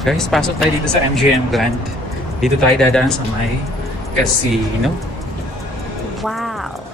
Guys, pasok tayo dito sa MGM Grand. Dito tayo dadaan sa may casino. Wow!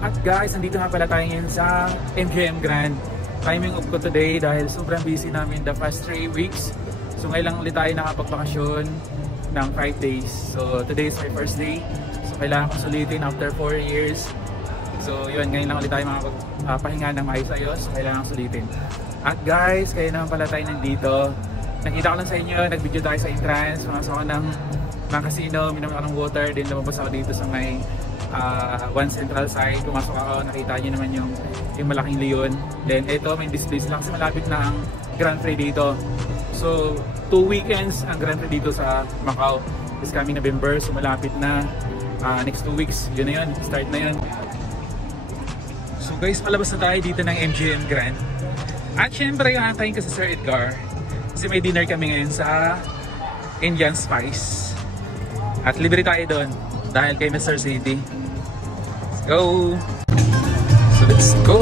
At guys, nandito nga pala tayo ngayon sa MGM Grand. Timing off ko today dahil sobrang busy namin the past 3 weeks. So ngayon lang ulit tayo nakapagbakasyon ng 5 days. So today is my first day. So kailangan ko sulitin after 4 years. So yun, ngayon lang ulit tayo makapagpahinga ng maayos-ayos. So kailangan sulitin. At guys, kaya naman pala tayo nandito. Nakita ko lang sa inyo, nag-video tayo sa entrance. Pumasok ako ng casino, minum ako ng water. Then lumabas ako dito sa may One Central side. Pumasok ako, nakita nyo naman yung malaking leon. Then ito, may displays lang kasi malapit na ang Grand Prix dito. So 2 weekends ang Grand Prix dito sa Macau. This coming November, so malapit na. Next 2 weeks, yun na yun, start na yun. So guys, palabas na tayo dito ng MGM Grand. At syempre, aantayin ko sa Sir Edgar kasi may dinner kami ngayon sa Indian Spice. At libre tayo doon dahil kay Mr. City. Let's go! So let's go!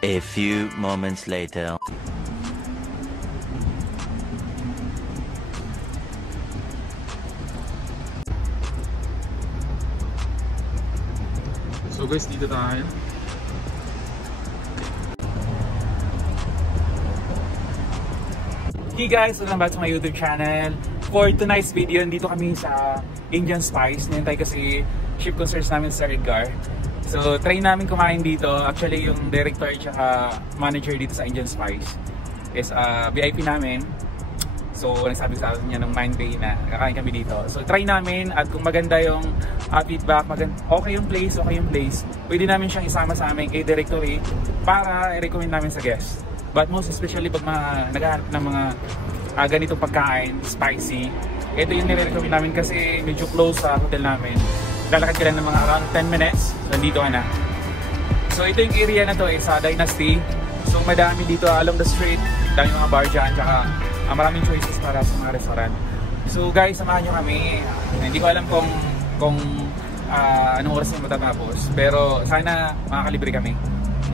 A few moments later. So guys, dito tayo. Hey guys, welcome back to my YouTube channel. For tonight's video, dito kami sa Indian Spice. Nintay kasi ship concerns namin sa Edgar. So try namin kumain dito. Actually yung director at manager dito sa Indian Spice is VIP namin. So So nagsabi sa akin niya ng Monday na kakain kami dito. So try namin at kung maganda yung feedback, okay yung place, pwede namin siyang isama sa aming directory para i-recommend namin sa guests. But most especially pag naghahanap ng mga ganitong pagkain, spicy, ito yung nire-recommend namin kasi medyo close sa hotel namin. Lalakad ka lang ng mga around 10 minutes, so nandito ka na. So ito yung area na to is Dynasty. So madami dito along the street, dami mga bar dyan, tsaka maraming choices para sa mga restaurant. So guys, samahan nyo kami. Hindi ko alam kung anong oras na matatapos, pero sana makakalibre kami.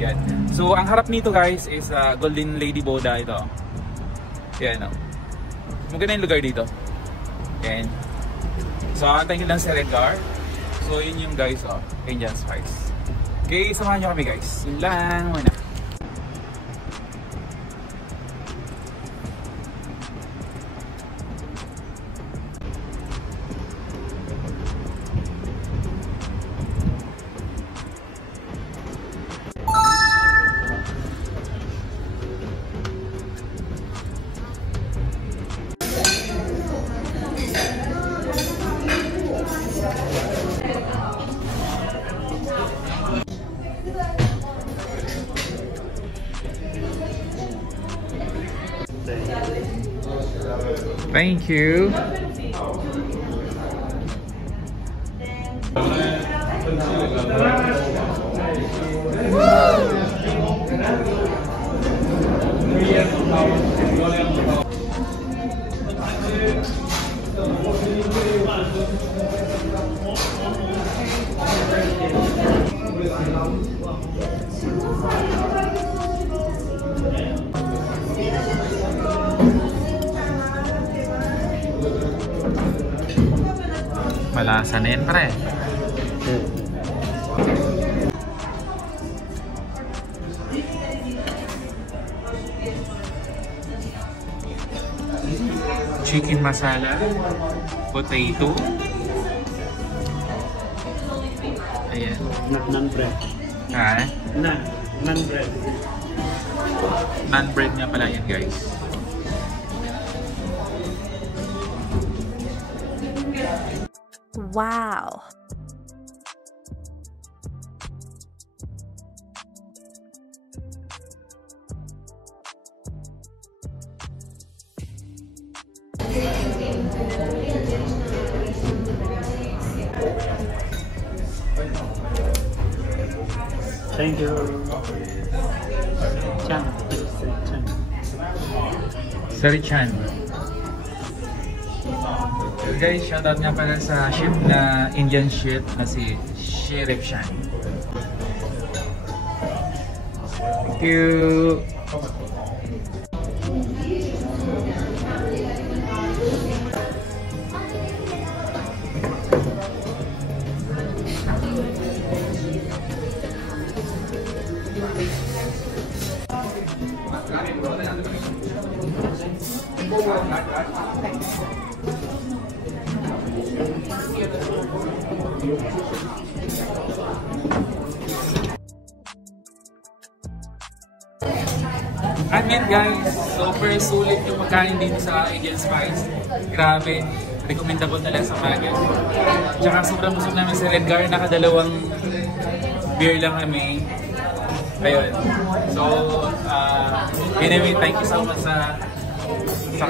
Yan. So ang harap nito guys is Golden Lady Boda ito. Yan o. Maganda yung lugar dito. Yan. So antayin lang si Redgar. So yun yung guys Angel Spice. Okay, samahan nyo kami guys. Yun lang muna. Thank you. Malasa na yan, pre. Chicken masala, potato. Ayan. Naan bread. Ha? Naan bread. Naan bread nga pala yan, guys. Wow. Thank you. Chan. Sir Chan. Guys, shoutout nga pala sa chef na Indian chef na si Sheriff Chan. Thank you. At yun guys, super sulit yung pagkain dito sa Angel Spice. Grabe, recommendable talaga sa mga guys. Tsaka sobrang busog namin si Redgar, nakadalawang beer lang kami. Ayun. So, anyway, thank you so much sa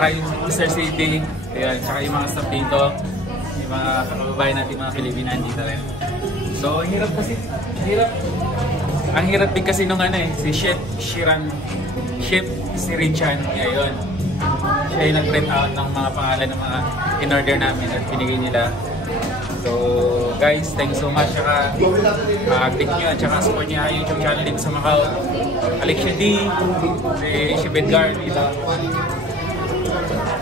kay Mr. City. Ayun, tsaka yung mga staff dito. Yung mga kababayan natin, mga Pilipinan dito rin. So, hirap kasi, ang hirap din kasi nung si Chef si Richan, yun. Siya yung nag-print out ng mga pangalan ng mga in-order namin at pinigay nila. So guys, thank you so much. Tsaka thank you at tsaka support niya yung YouTube channel dito sa Macau. Alexia D, si Chef Edgar dito.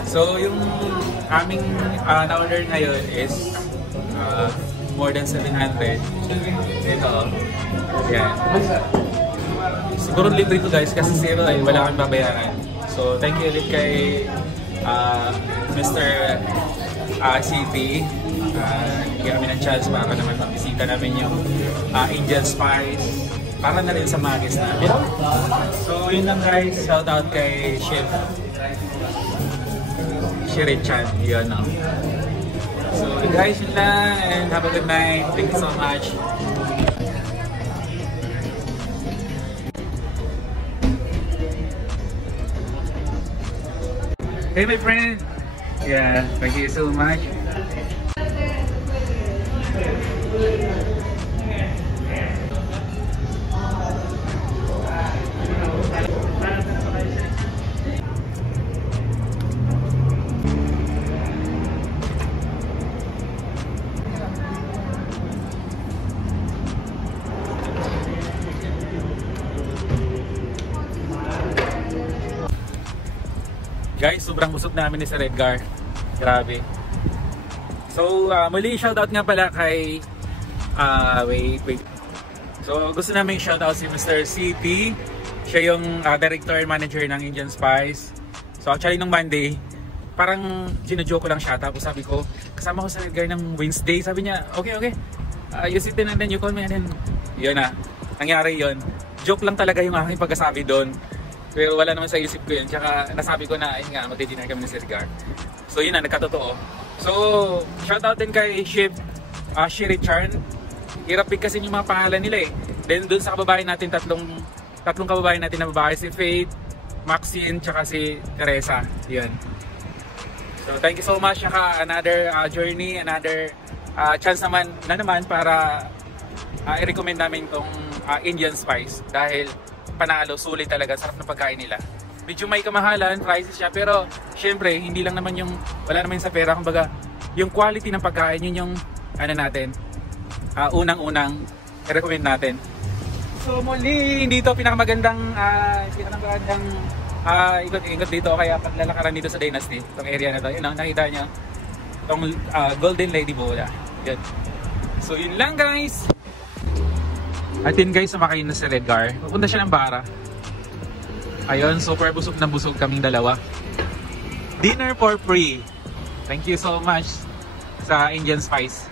So yung aming na-order ngayon is more than 700. Ito, yan. Siguro libre to guys kasi zero wala kang babayaran. So thank you ulit kay Mr. CP. Bigyan kami ng chance para naman magbisita namin yung Angel Spice para na rin sa mga guests namin. So yun lang guys, shout out kay Chef. Shirichan. Yun, no? So guys, yun lang, and have a good night. Thank you so much. Hey my friend. Yeah, thank you so much. Guys, sobrang busog namin ni Sir Edgar. Grabe. So, muli shoutout nga pala kay wait. So, gusto namin shoutout si Mr. CP. Siya yung director and manager ng Indian Spice. So, actually nung Monday, parang gino-joke ko lang siya. Tapos sabi ko, kasama ko sa Edgar ng Wednesday. Sabi niya, okay. You sit in and then you call me and then yun na. Nangyari yun. Joke lang talaga yung aking pagkasabi doon. Pero wala naman sa isip ko yun. Tsaka nasabi ko na, ayun nga, magdi-dinner kami ni Sir Edgar. So yun na, nagkatotoo. So, shoutout din kay Chef Shirichan. Hirap bigkasin yung mga pangalan nila eh. Then dun sa kababayan natin, tatlong kababayan natin na babae, si Faith, Maxine, tsaka si Teresa. Yun. So thank you so much. Tsaka another journey, another chance naman para i-recommend namin tong Indian Spice. Dahil panalo, sulit talaga, sarap na pagkain nila. Medyo may kamahalan, prices siya, pero syempre, hindi lang naman yung, wala naman sa pera, kumbaga, yung quality ng pagkain, yun yung, natin, unang-unang i-recommend natin. So muli, dito pinakamagandang ikot dito, kaya paglalakaran dito sa Dynasty, itong area na to, yun ang nakita nyo, itong Golden Lady Bola. Yun. So yun lang guys. At yun guys, sumakay na si Edgar. Pupunta siya ng Bara. Ayun, super busog na busog kaming dalawa. Dinner for free. Thank you so much sa Indian Spice.